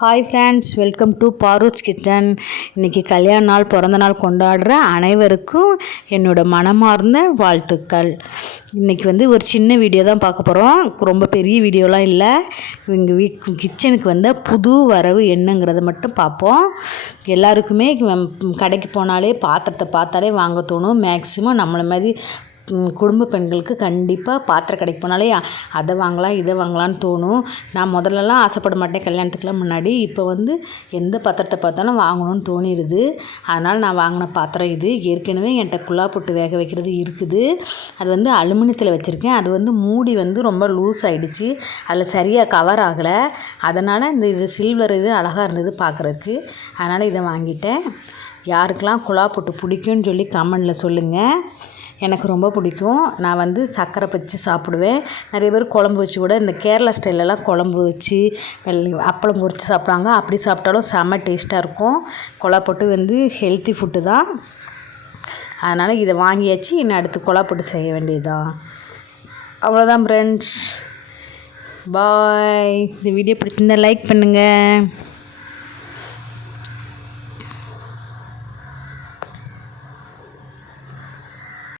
Hi friends, welcome to Paru's kitchen. இன்றைக்கி கல்யாண நாள், பிறந்த நாள் கொண்டாடுற அனைவருக்கும் என்னோடய மனமார்ந்த வாழ்த்துக்கள். இன்றைக்கி ஒரு சின்ன வீடியோ தான் பார்க்க போகிறோம். ரொம்ப பெரிய வீடியோலாம் இல்லை. எங்கள் கிச்சனுக்கு புது வரவு என்னங்கிறத மட்டும் பார்ப்போம். எல்லாருக்குமே கடைக்கு போனாலே பாத்திரத்தை பார்த்தாலே வாங்க தோணும். மேக்ஸிமம் நம்மளை மாதிரி குடும்ப பெண்களுக்கு கண்டிப்பாக பாத்திரம் கடைக்கு போனாலே அதை வாங்கலாம் இதை வாங்கலான்னு தோணும். நான் முதல்லலாம் ஆசைப்பட மாட்டேன் கல்யாணத்துக்குலாம் முன்னாடி. இப்போ எந்த பாத்திரத்தை பார்த்தாலும் வாங்கணும்னு தோணிடுது. அதனால் நான் வாங்கின பாத்திரம் இது. ஏற்கனவே என்கிட்ட குழா போட்டு வேக வைக்கிறது இருக்குது. அது அலுமினியத்தில் வச்சுருக்கேன். அது மூடி ரொம்ப லூஸ் ஆகிடுச்சு. அதில் சரியாக கவர் ஆகலை. அதனால் இது சில்வர் இது அழகாக இருந்தது பார்க்குறதுக்கு. அதனால் இதை வாங்கிட்டேன். யாருக்கெல்லாம் குழா போட்டு பிடிக்கும்னு சொல்லி கமெண்டில் சொல்லுங்கள். எனக்கு ரொம்ப பிடிக்கும். நான் சர்க்கரை வச்சு சாப்பிடுவேன். நிறைய பேர் குழம்பு வச்சு கூட இந்த கேரளா ஸ்டைலெலாம் குழம்பு வச்சு அப்பளம் பொரித்து சாப்பிட்றாங்க. அப்படி சாப்பிட்டாலும் செம்ம டேஸ்ட்டாக இருக்கும். குழா போட்டு ஹெல்த்தி ஃபுட்டு தான். அதனால் இதை வாங்கியாச்சு. இன்னும் அடுத்து குழா போட்டு செய்ய வேண்டியதுதான். அவ்வளோதான் ஃப்ரெண்ட்ஸ். பாய். இந்த வீடியோ பிடிச்சிருந்தா லைக் பண்ணுங்கள்.